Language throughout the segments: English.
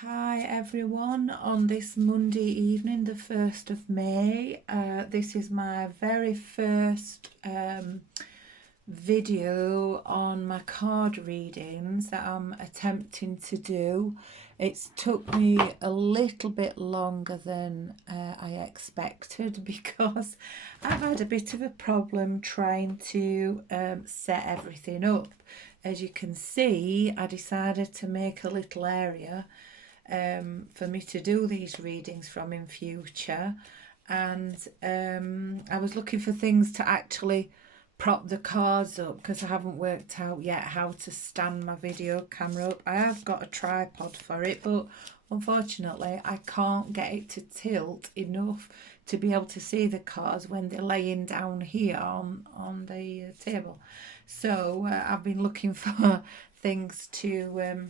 Hi everyone, on this Monday evening, the 1st of May, this is my very first video on my card readings that I'm attempting to do. It's took me a little bit longer than I expected because I've had a bit of a problem trying to set everything up. As you can see, I decided to make a little area for me to do these readings from in future, and I was looking for things to actually prop the cards up because I haven't worked out yet how to stand my video camera up. I have got a tripod for it, but unfortunately I can't get it to tilt enough to be able to see the cards when they're laying down here on the table. So I've been looking for things to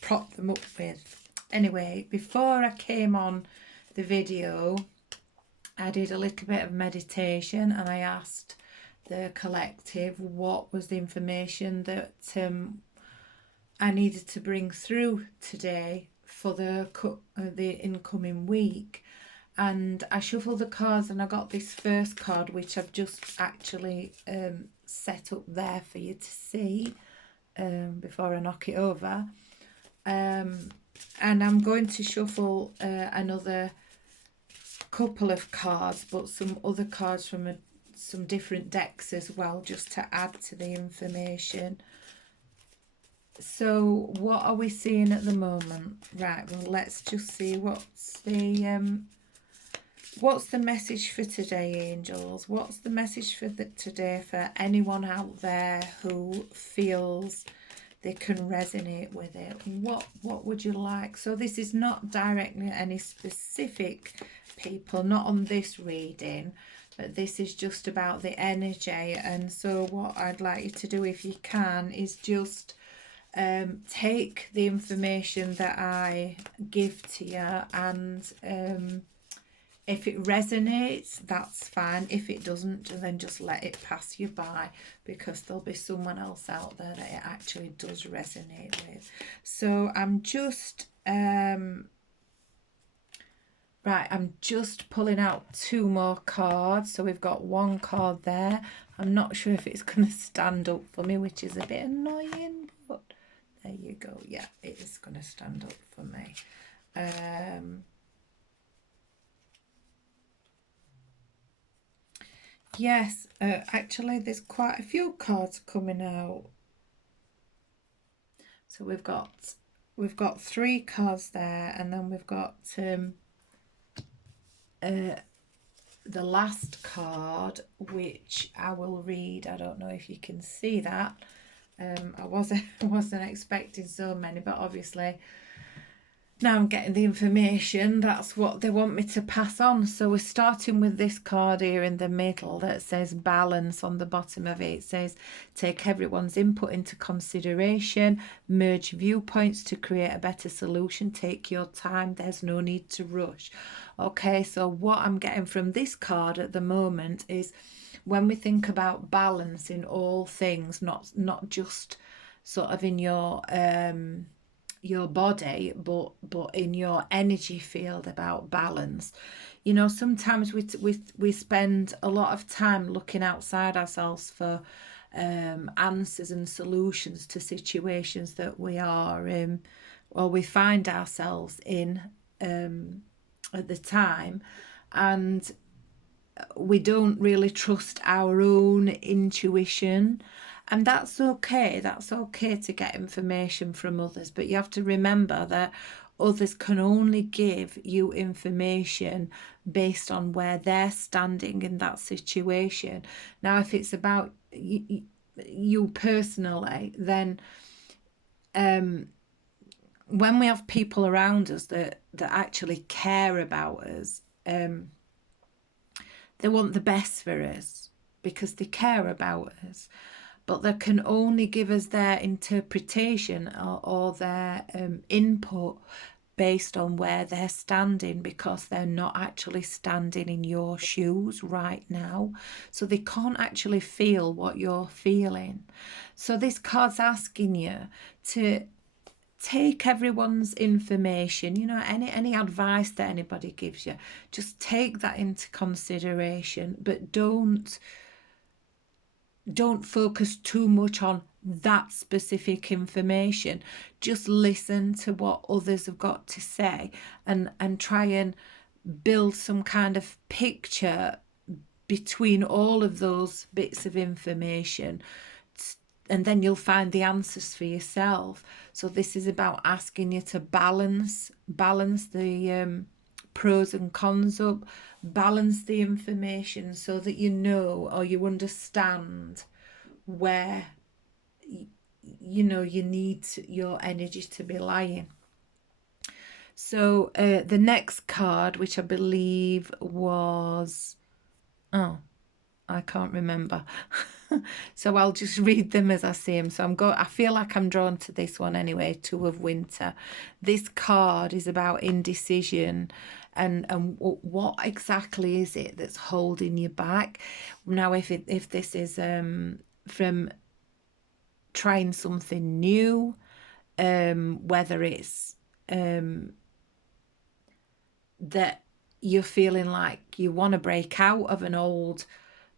prop them up with. Anyway, before I came on the video, I did a little bit of meditation and I asked the collective what was the information that I needed to bring through today for the incoming week. And I shuffled the cards and I got this first card, which I've just actually set up there for you to see before I knock it over. And I'm going to shuffle another couple of cards, but some other cards from some different decks as well, just to add to the information. So what are we seeing at the moment? Right, well, let's just see what's the message for today, angels. What's the message for today for anyone out there who feels they can resonate with it? What would you like? So this is not directly any specific people, not on this reading, but this is just about the energy. And so what I'd like you to do, if you can, is just take the information that I give to you, and if it resonates, that's fine. If it doesn't, then just let it pass you by, because there'll be someone else out there that it actually does resonate with. So I'm just I'm just pulling out two more cards. So we've got one card there. I'm not sure if it's going to stand up for me, which is a bit annoying, but there you go. Yeah, it is going to stand up for me. Yes, actually there's quite a few cards coming out. So we've got three cards there, and then we've got the last card, which I will read. I don't know if you can see that. I wasn't expecting so many, but obviously now I'm getting the information. That's what they want me to pass on. So we're starting with this card here in the middle that says balance. On the bottom of it, it says take everyone's input into consideration, merge viewpoints to create a better solution, take your time, there's no need to rush. Okay, so what I'm getting from this card at the moment is when we think about balance in all things, not just sort of in your body, but in your energy field, about balance. You know, sometimes we spend a lot of time looking outside ourselves for answers and solutions to situations that we are or we find ourselves in at the time, and we don't really trust our own intuition. And that's okay. That's okay to get information from others, but you have to remember that others can only give you information based on where they're standing in that situation. Now, if it's about you personally, then when we have people around us that actually care about us, they want the best for us because they care about us, but they can only give us their interpretation or their input based on where they're standing, because they're not actually standing in your shoes right now. So they can't actually feel what you're feeling. So this card's asking you to take everyone's information, you know, any advice that anybody gives you, just take that into consideration, but don't focus too much on that specific information. Just listen to what others have got to say, and try and build some kind of picture between all of those bits of information, and then you'll find the answers for yourself. So this is about asking you to balance the pros and cons up, balance the information so that you know, or you understand where you know you need your energy to be lying. So the next card, which I believe was, oh, I can't remember. So I'll just read them as I see them. So I feel like I'm drawn to this one anyway, Two of Winter. This card is about indecision, and what exactly is it that's holding you back? Now, if this is from trying something new, whether it's that you're feeling like you want to break out of an old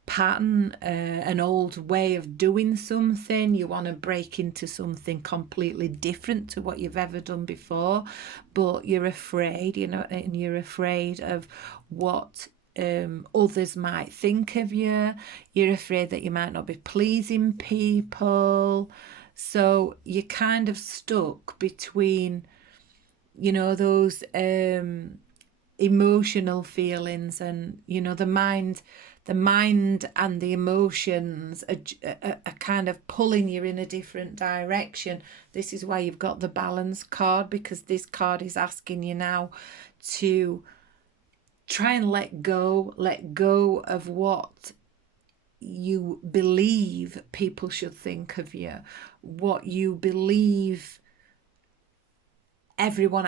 pattern, an old way of doing something, you want to break into something completely different to what you've ever done before, but you're afraid, you know, and you're afraid of what others might think of you. You're afraid that you might not be pleasing people, so you're kind of stuck between, you know, those emotional feelings, and you know, the mind and the emotions are kind of pulling you in a different direction. This is why you've got the balance card, because this card is asking you now to try and let go of what you believe people should think of you, what you believe everyone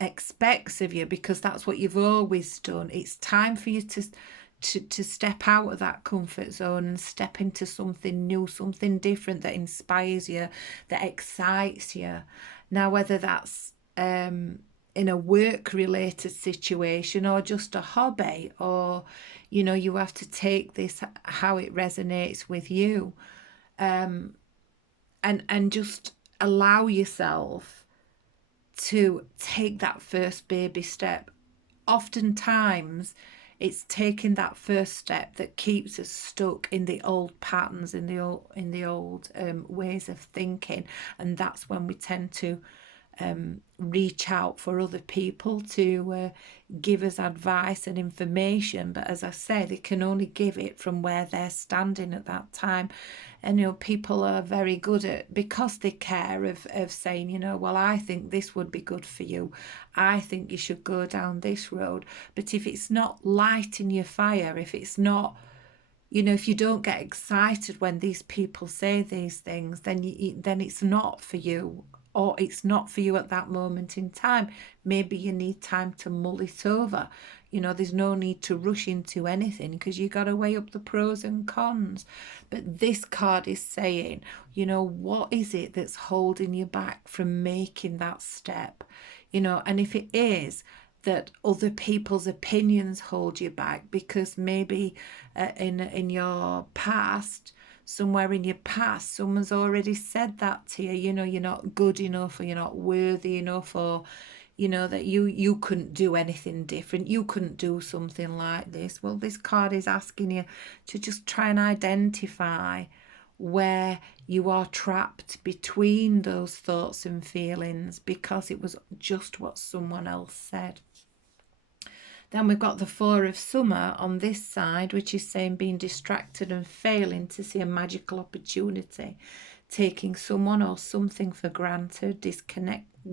expects of you, because that's what you've always done. It's time for you to step out of that comfort zone and step into something new, something different that inspires you, that excites you. Now, whether that's in a work related situation or just a hobby, or you know, you have to take this how it resonates with you, and just allow yourself to take that first baby step. Oftentimes it's taking that first step that keeps us stuck in the old patterns, in the old ways of thinking, and that's when we tend to reach out for other people to give us advice and information. But as I say, they can only give it from where they're standing at that time. And you know, people are very good at, because they care, of saying, you know, well, I think this would be good for you, I think you should go down this road. But if it's not lighting your fire, if it's not, you know, if you don't get excited when these people say these things, then it's not for you, or it's not for you at that moment in time. Maybe you need time to mull it over. You know, there's no need to rush into anything, because you got to weigh up the pros and cons. But this card is saying, you know, what is it that's holding you back from making that step? You know, and if it is that other people's opinions hold you back, because maybe in your past, somewhere in your past, someone's already said that to you, you know, you're not good enough, or you're not worthy enough, or you know, that you couldn't do anything different, you couldn't do something like this. Well, this card is asking you to just try and identify where you are trapped between those thoughts and feelings, because it was just what someone else said. Then we've got the Four of Summer on this side, which is saying being distracted and failing to see a magical opportunity, taking someone or something for granted,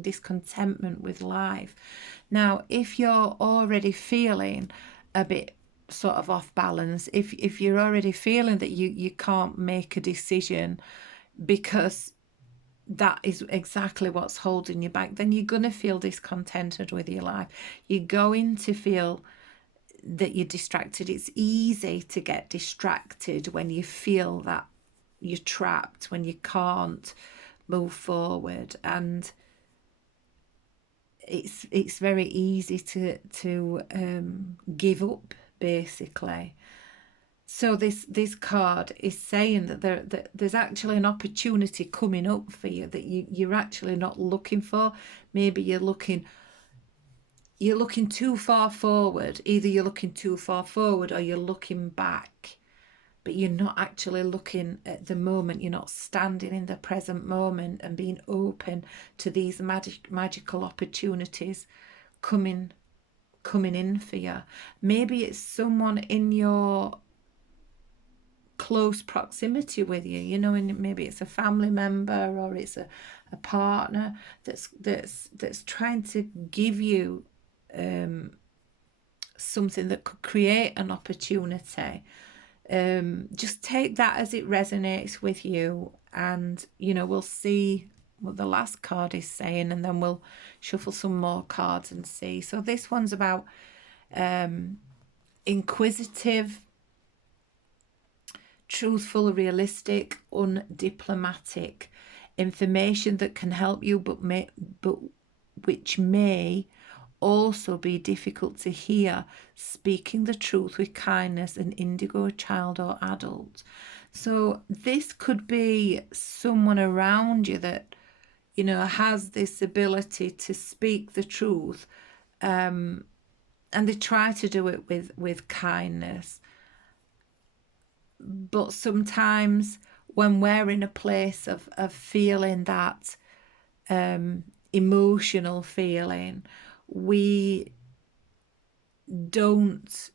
discontentment with life. Now, if you're already feeling a bit sort of off balance, if you're already feeling that you can't make a decision because that is exactly what's holding you back, then you're going to feel discontented with your life. You're going to feel that you're distracted. It's easy to get distracted when you feel that you're trapped, when you can't move forward. And it's very easy to give up, basically. So this card is saying that there's actually an opportunity coming up for you that you're actually not looking for. Maybe you're looking too far forward. Either you're looking too far forward or you're looking back, but you're not actually looking at the moment. You're not standing in the present moment and being open to these magical opportunities coming in for you. Maybe it's someone in your close proximity with you, you know, and maybe it's a family member or it's a partner that's trying to give you something that could create an opportunity. Just take that as it resonates with you, and you know, we'll see what the last card is saying, and then we'll shuffle some more cards and see. So this one's about inquisitive, truthful, realistic, undiplomatic information that can help you, but which may also be difficult to hear. Speaking the truth with kindness, an indigo, child or adult. So this could be someone around you that, you know, has this ability to speak the truth, and they try to do it with kindness. But sometimes when we're in a place of feeling that emotional feeling, we don't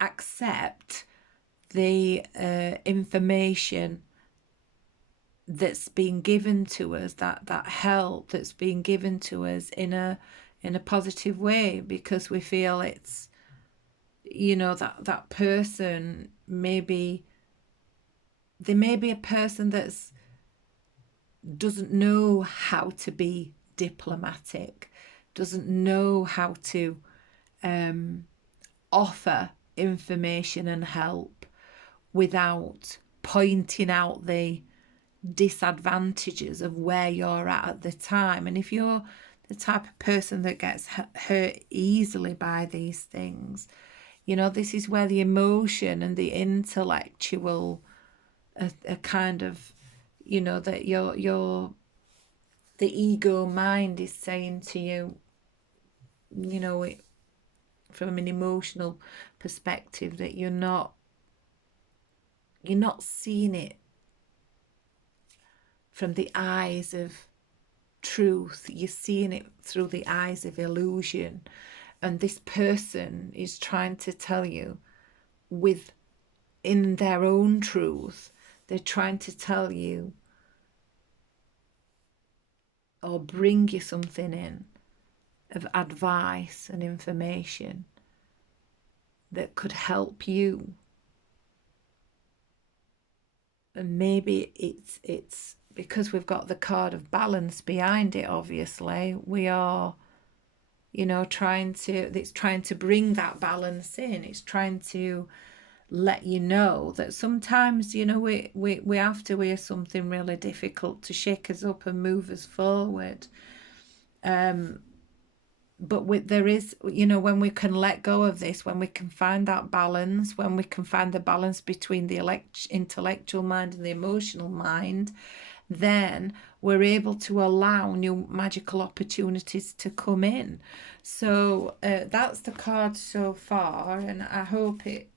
accept the information that's being given to us, that help that's being given to us in a positive way, because we feel it's, you know, that person maybe they may be a person that's doesn't know how to be diplomatic, doesn't know how to offer information and help without pointing out the disadvantages of where you're at the time. And if you're the type of person that gets hurt easily by these things, you know, this is where the emotion and the intellectual are kind of, you know, that the ego mind is saying to you, you know, it, from an emotional perspective, that you're not seeing it from the eyes of truth. You're seeing it through the eyes of illusion. And this person is trying to tell you, in their own truth, they're trying to tell you or bring you something in of advice and information that could help you. And maybe it's because we've got the card of balance behind it. Obviously, we are, you know, it's trying to bring that balance in. It's trying to let you know that sometimes, you know, we have to hear something really difficult to shake us up and move us forward. But there is, you know, when we can let go of this, when we can find that balance, when we can find the balance between the intellectual mind and the emotional mind, then we're able to allow new magical opportunities to come in. So that's the card so far, and I hope it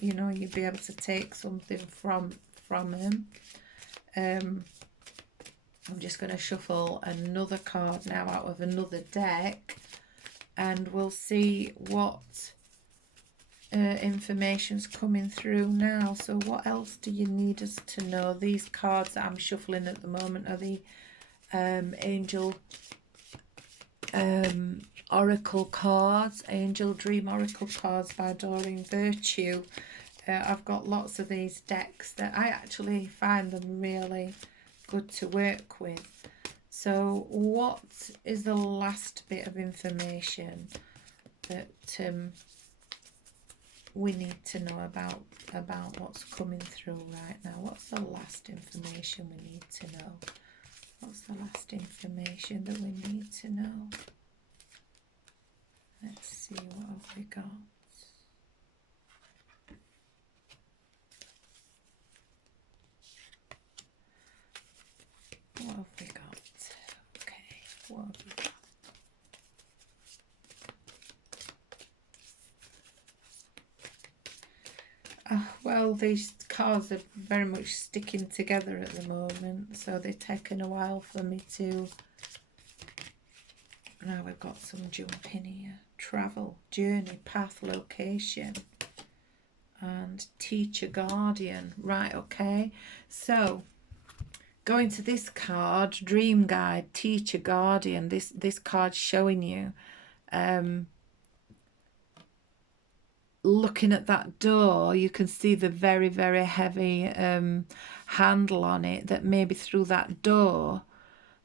you know, you'll be able to take something from him. I'm just going to shuffle another card now out of another deck, and we'll see what information's coming through now. So what else do you need us to know? These cards that I'm shuffling at the moment are the Angel Oracle cards, Angel Dream Oracle cards by Doreen Virtue. I've got lots of these decks that I actually find them really good to work with. So what is the last bit of information that we need to know about what's coming through right now? What's the last information we need to know? What's the last information that we need to know? Let's see, what have we got? What have we got? Okay, what have we got? Well, these cards are very much sticking together at the moment, so they're taking a while for me to... Now we've got some jumping here. Travel, journey, path, location, and teacher, guardian. Right, okay. So, going to this card, dream guide, teacher, guardian. This card's showing you... looking at that door, you can see the very, very heavy handle on it, that maybe through that door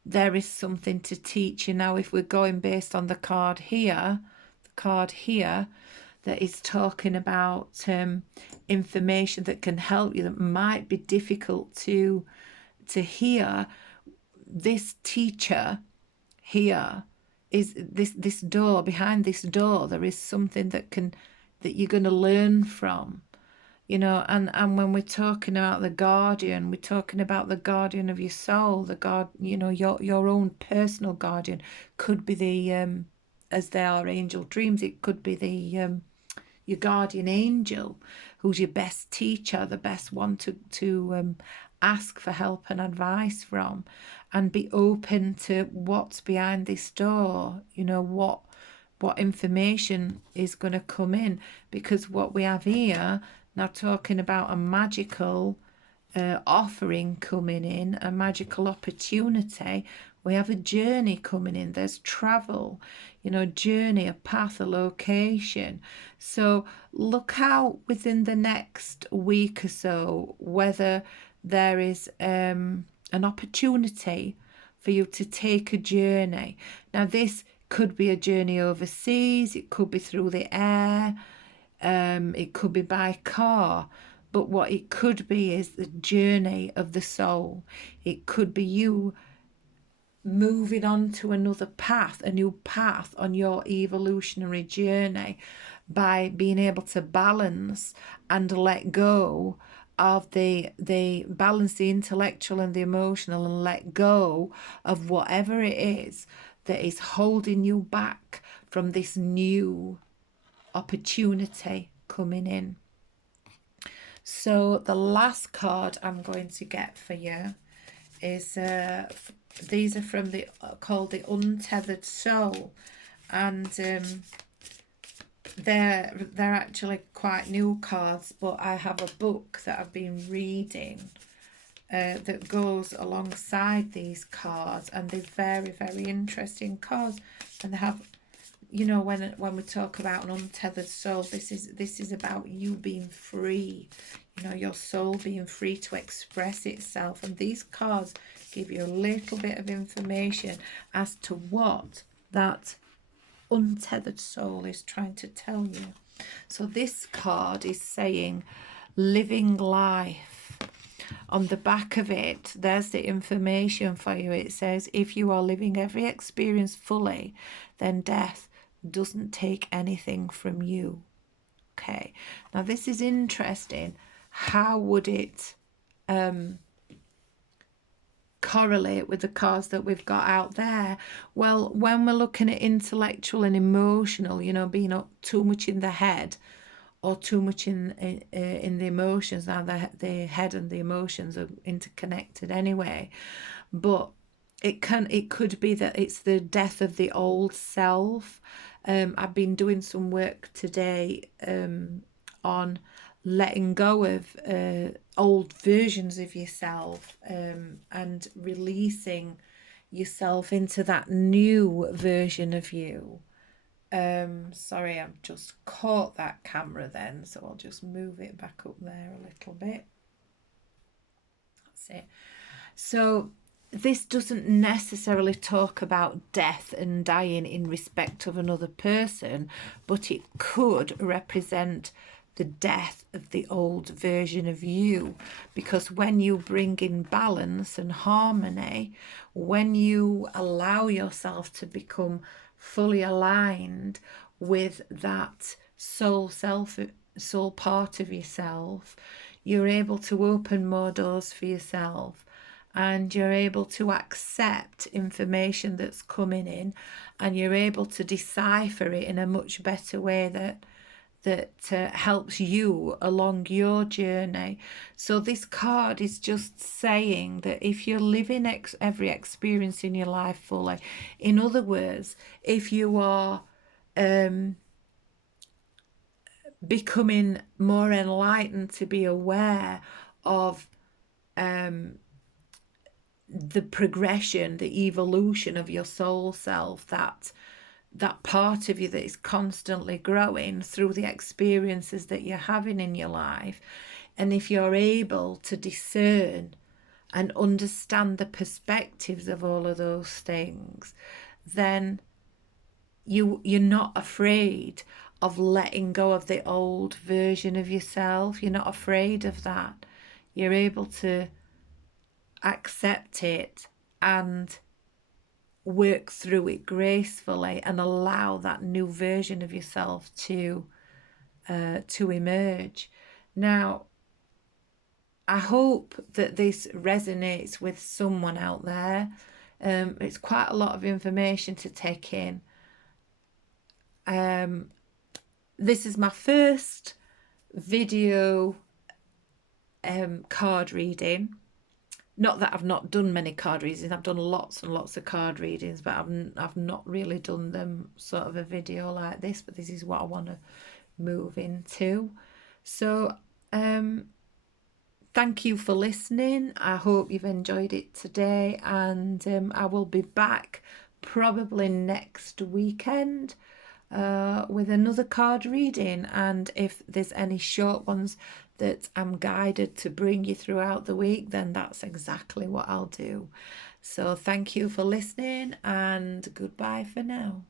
there is something to teach you. Now, if we're going based on the card here, that is talking about information that can help you, that might be difficult to hear, this teacher here is this door. Behind this door there is something that you're going to learn from, you know. And when we're talking about the guardian, we're talking about the guardian of your soul, you know, your own personal guardian. Could be the as they are angel dreams, it could be the your guardian angel, who's your best teacher, the best one to ask for help and advice from, and be open to what's behind this door, you know, what information is going to come in. Because what we have here now, talking about a magical offering coming in, a magical opportunity, we have a journey coming in. There's travel, you know, journey, a path, a location. So look out within the next week or so whether there is an opportunity for you to take a journey. Now, this could be a journey overseas, it could be through the air, it could be by car, but what it could be is the journey of the soul. It could be you moving on to another path, a new path on your evolutionary journey, by being able to balance and let go of the balance the intellectual and the emotional, and let go of whatever it is that is holding you back from this new opportunity coming in. So the last card I'm going to get for you is these are from the called the Untethered Soul, and they're actually quite new cards, but I have a book that I've been reading that goes alongside these cards, and they're very, very interesting cards. And they have, you know, when we talk about an untethered soul, this is about you being free, you know, your soul being free to express itself. And these cards give you a little bit of information as to what that untethered soul is trying to tell you. So this card is saying living life. On the back of it, there's the information for you. It says, if you are living every experience fully, then death doesn't take anything from you. Okay, now this is interesting. How would it correlate with the cards that we've got out there? Well, when we're looking at intellectual and emotional, you know, being up too much in the head or too much in the emotions. Now the head and the emotions are interconnected anyway, but it could be that it's the death of the old self. I've been doing some work today on letting go of old versions of yourself and releasing yourself into that new version of you. Sorry, I've just caught that camera then, so I'll just move it back up there a little bit. That's it. So this doesn't necessarily talk about death and dying in respect of another person, but it could represent the death of the old version of you. Because when you bring in balance and harmony, when you allow yourself to become fully aligned with that soul part of yourself, you're able to open more doors for yourself, and you're able to accept information that's coming in, and you're able to decipher it in a much better way that helps you along your journey. So this card is just saying that if you're living every experience in your life fully, in other words, if you are becoming more enlightened to be aware of the progression, the evolution of your soul self, that part of you that is constantly growing through the experiences that you're having in your life. And if you're able to discern and understand the perspectives of all of those things, then you're not afraid of letting go of the old version of yourself. You're not afraid of that. You're able to accept it and work through it gracefully and allow that new version of yourself to emerge. Now, I hope that this resonates with someone out there. It's quite a lot of information to take in. This is my first video card reading. Not that I've not done many card readings. I've done lots and lots of card readings, but I've not really done them sort of a video like this. But this is what I want to move into. So thank you for listening. I hope you've enjoyed it today, and I will be back probably next weekend with another card reading. And if there's any short ones that I'm guided to bring you throughout the week, then that's exactly what I'll do. So thank you for listening, and goodbye for now.